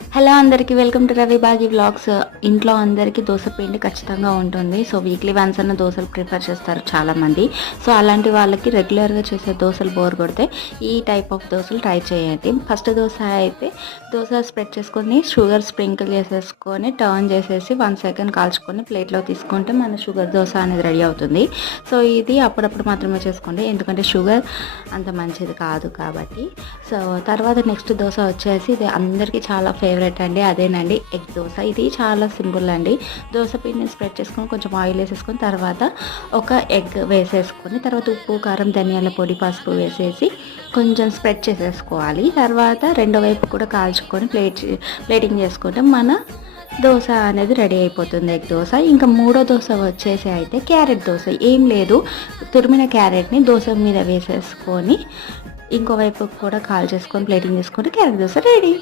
Hello అందరికీ welcome to Ravi Bagi vlogs. ఇంట్లో అందరికీ దోశ పిండి ఖచ్చితంగా ఉంటుంది. సో వీక్లీ వన్స్ అన్న దోశలు ప్రిఫర్ చేస్తారు చాలామంది. సో అలాంటి వాళ్ళకి రెగ్యులర్గా చేసే దోశలు బోర్ కొడితే ఈ టైప్ ఆఫ్ దోశలు ట్రై చేయండి. ఫస్ట్ దోశ అయితే దోశ స్ప్రెడ్ చేసుకొని షుగర్ స్ప్రింకిల్ చేసేసుకొని టర్న్ చేసేసి 1 సెకండ్ కాల్చుకొని ప్లేట్లో తీసుకుంటే మన షుగర్ దోశ అనేది రెడీ అవుతుంది. సో ఇది అప్పుడప్పుడు మాత్రమే చేసుకోండి, ఎందుకంటే షుగర్ అంత మంచిది కాదు కాబట్టి. సో తర్వాత నెక్స్ట్ దోశ వచ్చేసి ఇది అందరికీ చాలా ఫేవరెట్ అండి, అదేనండి ఎగ్ దోశ. ఇది చాలా సింపుల్ అండి. దోశ పిండిని స్ప్రెడ్ చేసుకొని కొంచెం ఆయిల్ వేసేసుకొని తర్వాత ఒక ఎగ్ వేసేసుకొని తర్వాత ఉప్పు, కారం, ధనియాల పొడి, పసుపు వేసేసి కొంచెం స్ప్రెడ్ చేసేసుకోవాలి. తర్వాత రెండో వైపు కూడా కాల్చుకొని ప్లేటింగ్ చేసుకుంటే మన దోశ అనేది రెడీ అయిపోతుంది, ఎగ్ దోశ. ఇంకా మూడో దోశ వచ్చేసి అయితే క్యారెట్ దోశ. ఏం లేదు, తురిమిన క్యారెట్ని దోశ మీద వేసేసుకొని ఇంకోవైపు కూడా కాల్ చేసుకొని ప్లేటింగ్ చేసుకుంటే క్యారెట్ దోశ రెడీ.